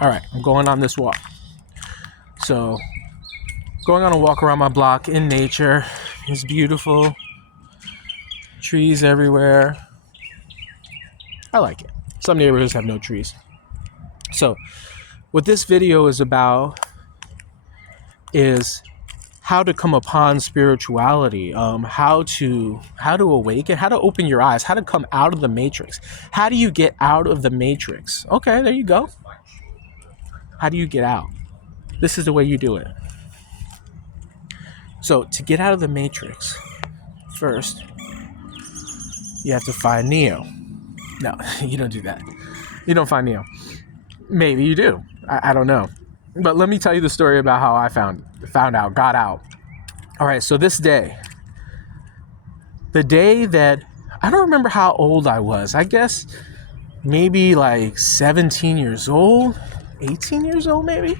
All right, I'm going on this walk. So, going on a walk around my block in nature. It's beautiful. Trees everywhere. I like it. Some neighborhoods have no trees. So, what this video is about is how to come upon spirituality, how to awaken, how to open your eyes, how to come out of the matrix. How do you get out of the matrix? Okay, there you go. How do you get out? This is the way you do it. So to get out of the matrix, first, you have to find Neo. No, you don't do that. You don't find Neo. Maybe you do. I don't know. But let me tell you the story about how I got out. All right, so this day, the day that, I don't remember how old I was. I guess maybe like 17 years old, 18 years old maybe.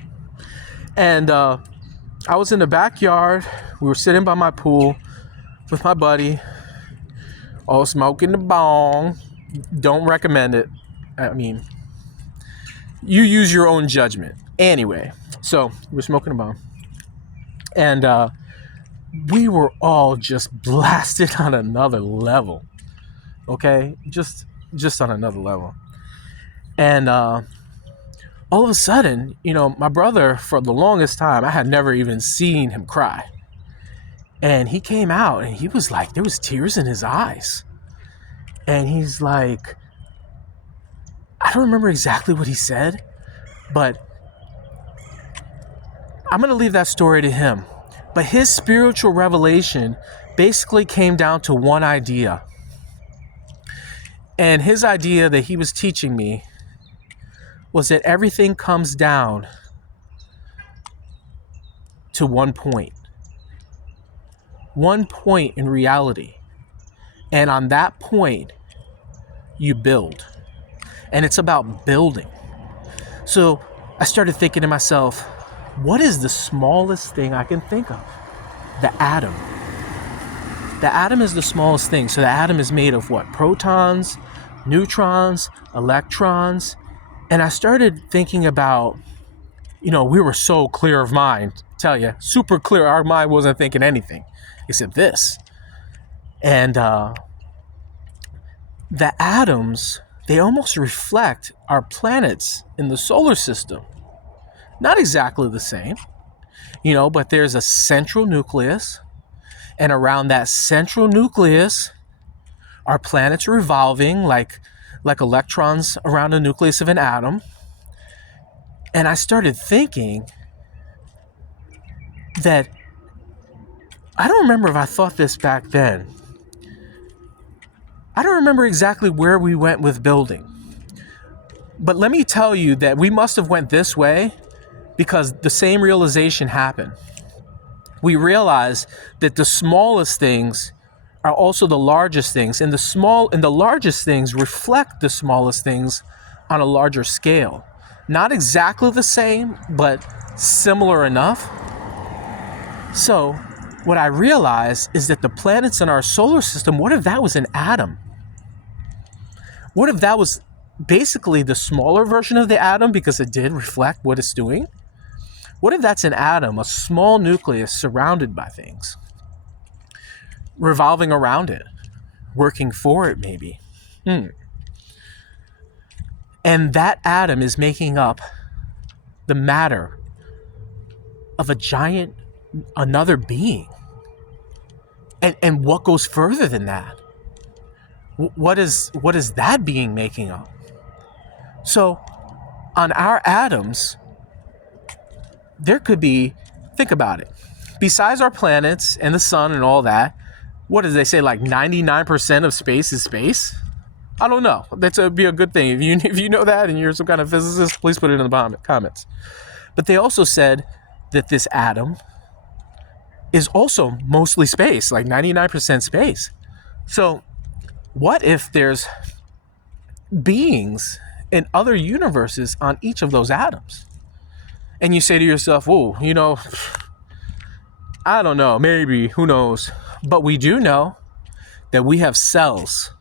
And I was in the backyard. We were sitting by my pool with my buddy, all smoking the bong. Don't recommend it. I mean, you use your own judgment. Anyway, so we're smoking a bong. And we were all just blasted on another level. Okay? Just on another level. And all of a sudden, my brother, for the longest time, I had never even seen him cry. And he came out and he was like, there was tears in his eyes. And he's like, I don't remember exactly what he said, but I'm going to leave that story to him. But his spiritual revelation basically came down to one idea. And his idea that he was teaching me was that everything comes down to one point. One point in reality. And on that point, you build. And it's about building. So I started thinking to myself, what is the smallest thing I can think of? The atom. The atom is the smallest thing. So the atom is made of what? Protons, neutrons, electrons. And I started thinking about, we were so clear of mind, tell you, super clear. Our mind wasn't thinking anything except this. And the atoms, they almost reflect our planets in the solar system. Not exactly the same, but there's a central nucleus. And around that central nucleus, our planets revolving like electrons around the nucleus of an atom. And I started thinking that, I don't remember if I thought this back then. I don't remember exactly where we went with building. But let me tell you that we must have went this way because the same realization happened. We realized that the smallest things are also the largest things, and the largest things reflect the smallest things on a larger scale. Not exactly the same, but similar enough. So what I realized is that the planets in our solar system, what if that was an atom? What if that was basically the smaller version of the atom because it did reflect what it's doing? What if that's an atom, a small nucleus surrounded by things, revolving around it, working for it maybe? And that atom is making up the matter of a giant, another being. And what goes further than that? What is that being making up? So on our atoms, there could be, think about it, besides our planets and the sun and all that, what did they say, like 99% of space is space? I don't know. That'd be a good thing. If you know that and you're some kind of physicist, please put it in the comments. But they also said that this atom is also mostly space, like 99% space. So what if there's beings in other universes on each of those atoms? And you say to yourself, oh, I don't know, maybe, who knows? But we do know that we have cells.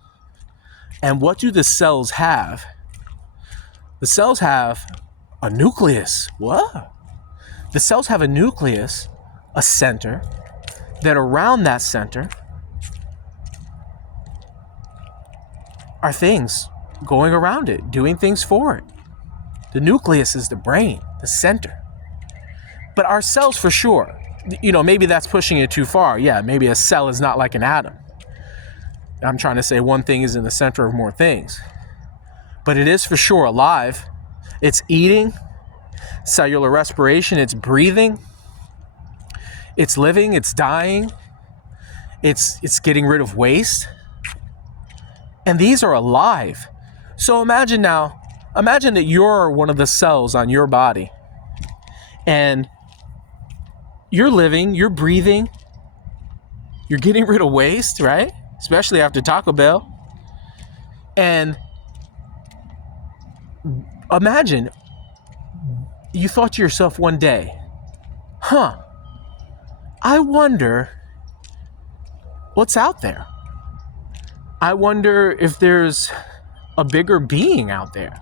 And what do the cells have? The cells have A nucleus. What? The cells have a nucleus, a center, that around that center are things going around it, doing things for it. The nucleus is the brain, the center. But our cells, for sure, maybe that's pushing it too far. Yeah, maybe a cell is not like an atom. I'm trying to say one thing is in the center of more things. But it is for sure alive. It's eating, cellular respiration, it's breathing, it's living, it's dying, it's getting rid of waste. And these are alive. So imagine that you're one of the cells on your body. And you're living, you're breathing, you're getting rid of waste, right? Especially after Taco Bell. And imagine you thought to yourself one day, I wonder what's out there. I wonder if there's a bigger being out there.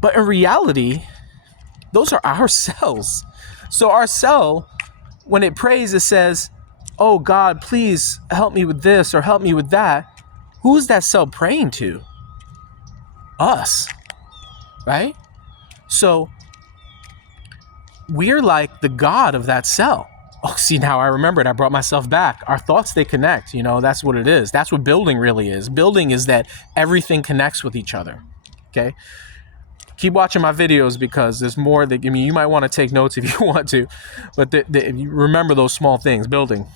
But in reality, those are our cells. So our cell, when it prays, it says, oh God, please help me with this or help me with that. Who's that cell praying to? Us, right? So we're like the God of that cell. Oh, see, now I remembered. I brought myself back. Our thoughts, they connect. That's what it is. That's what building really is. Building is that everything connects with each other. Okay? Keep watching my videos because there's more that, you might want to take notes if you want to, but you remember those small things, building.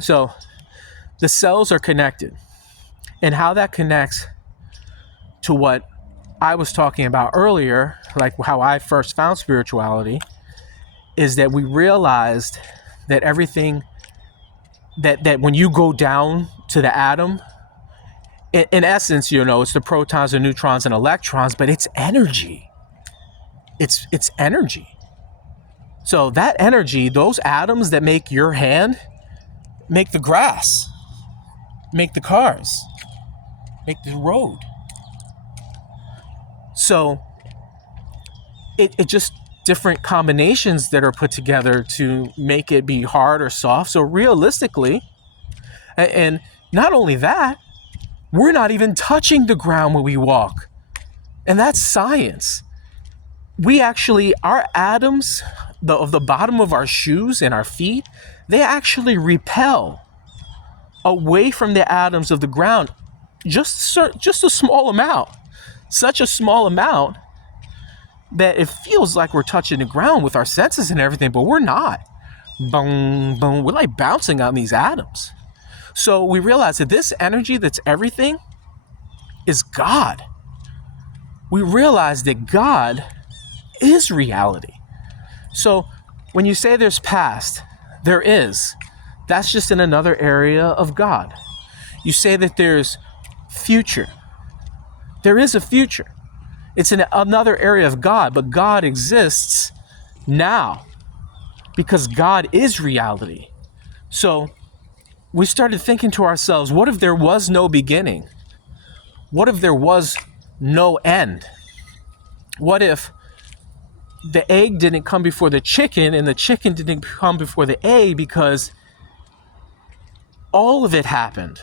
So the cells are connected, and how that connects to what I was talking about earlier, like how I first found spirituality, is that we realized that everything that when you go down to the atom, in essence, it's the protons and neutrons and electrons, but it's energy. It's energy. So that energy, those atoms that make your hand, make the grass, make the cars, make the road. So it just different combinations that are put together to make it be hard or soft. So realistically, and not only that, we're not even touching the ground when we walk. And that's science. We actually, our atoms of the bottom of our shoes and our feet, they actually repel away from the atoms of the ground just a small amount. Such a small amount that it feels like we're touching the ground with our senses and everything, but we're not. Boom, boom. We're like bouncing on these atoms. So we realize that this energy that's everything is God. We realize that God is reality. So when you say there's past, there is. That's just in another area of God. You say that there's future. There is a future. It's in another area of God, but God exists now because God is reality. So we started thinking to ourselves, what if there was no beginning? What if there was no end? What if the egg didn't come before the chicken and the chicken didn't come before the egg, because all of it happened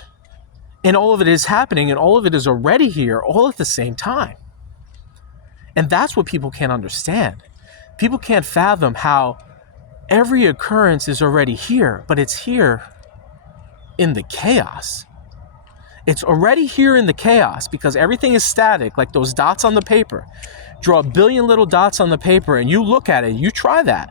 and all of it is happening and all of it is already here all at the same time? And that's what people can't understand. People can't fathom how every occurrence is already here, but it's here in the chaos. It's already here in the chaos because everything is static, like those dots on the paper. Draw a billion little dots on the paper and you look at it, you try that.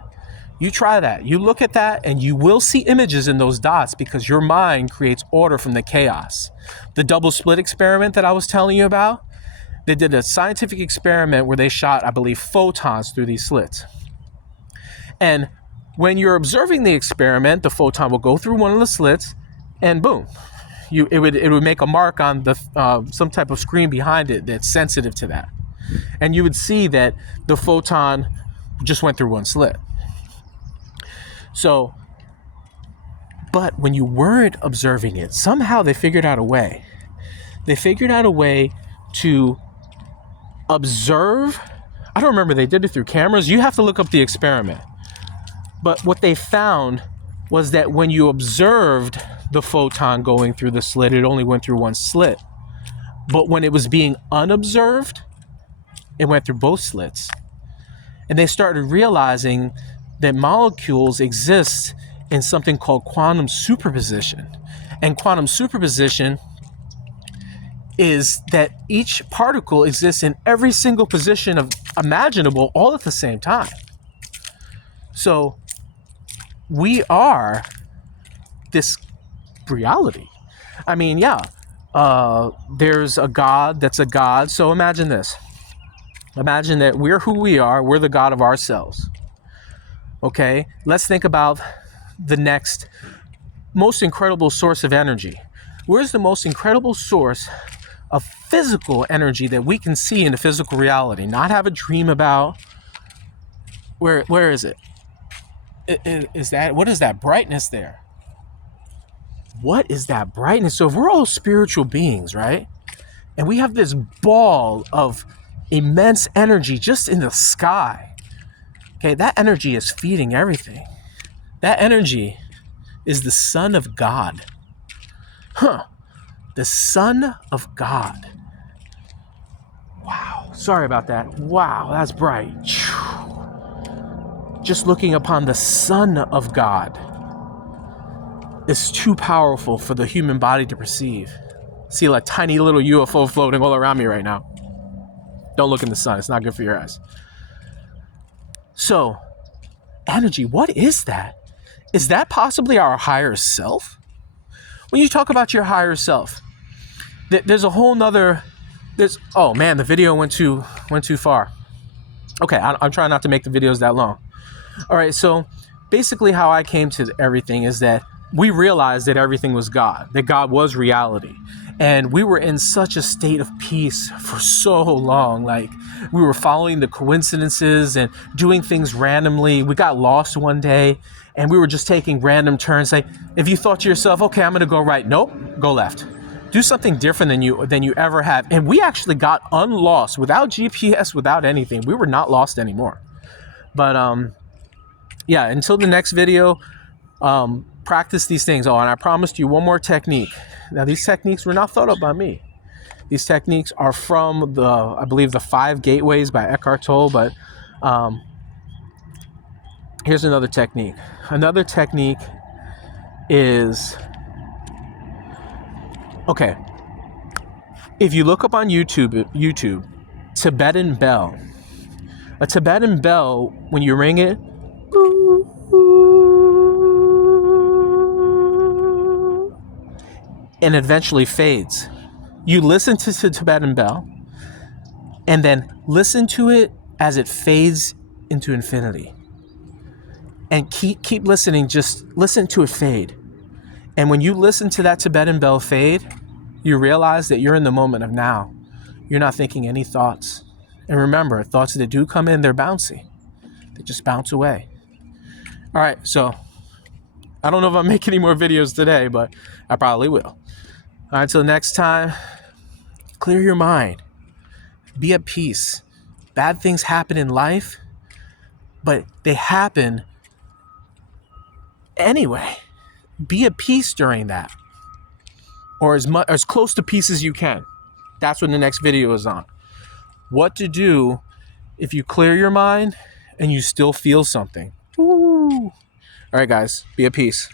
You look at that and you will see images in those dots because your mind creates order from the chaos. The double slit experiment that I was telling you about, they did a scientific experiment where they shot, I believe, photons through these slits. And when you're observing the experiment, the photon will go through one of the slits and boom, it would make a mark on the some type of screen behind it that's sensitive to that. And you would see that the photon just went through one slit. So, but when you weren't observing it, somehow they figured out a way. They figured out a way to observe I don't remember they did it through cameras. You have to look up the experiment. But what they found was that when you observed the photon going through the slit, it only went through one slit. But when it was being unobserved, it went through both slits. And they started realizing that molecules exist in something called quantum superposition. And quantum superposition is that each particle exists in every single position of imaginable all at the same time. So we are this reality. I mean, yeah, there's a God that's a God. So imagine this. Imagine that we're who we are. We're the God of ourselves. Okay, let's think about the next most incredible source of energy. Where's the most incredible source of physical energy that we can see in the physical reality, not have a dream about? Where is it? Is that, what is that brightness there? What is that brightness? So if we're all spiritual beings, right? And we have this ball of immense energy just in the sky. Okay, that energy is feeding everything. That energy is the Son of God. The Son of God. Wow. Sorry about that. Wow, that's bright. Just looking upon the Son of God is too powerful for the human body to perceive. See a tiny little UFO floating all around me right now. Don't look in the sun. It's not good for your eyes. So, energy, what is that? Is that possibly our higher self? When you talk about your higher self, there's a whole nother, oh man, the video went too far. Okay, I'm trying not to make the videos that long. All right, so basically how I came to everything is that we realized that everything was God, that God was reality. And we were in such a state of peace for so long. Like, we were following the coincidences and doing things randomly. We got lost one day and we were just taking random turns. Like, if you thought to yourself, okay, I'm going to go right. Nope, go left. Do something different than you ever have. And we actually got unlost without GPS, without anything. We were not lost anymore. But yeah, until the next video, practice these things. Oh, and I promised you one more technique. Now, these techniques were not thought up by me. These techniques are from I believe, the 5 Gateways by Eckhart Tolle. But here's another technique. Another technique is, okay, if you look up on YouTube, Tibetan bell. A Tibetan bell, when you ring it, and eventually fades. You listen to the Tibetan bell and then listen to it as it fades into infinity. And keep listening, just listen to it fade. And when you listen to that Tibetan bell fade, you realize that you're in the moment of now. You're not thinking any thoughts. And remember, thoughts that do come in, they're bouncy. They just bounce away. All right, so I don't know if I'll make any more videos today, but I probably will. All right, until next time, clear your mind. Be at peace. Bad things happen in life, but they happen anyway. Be at peace during that, or as close to peace as you can. That's what the next video is on. What to do if you clear your mind and you still feel something. Woo. All right, guys, be at peace.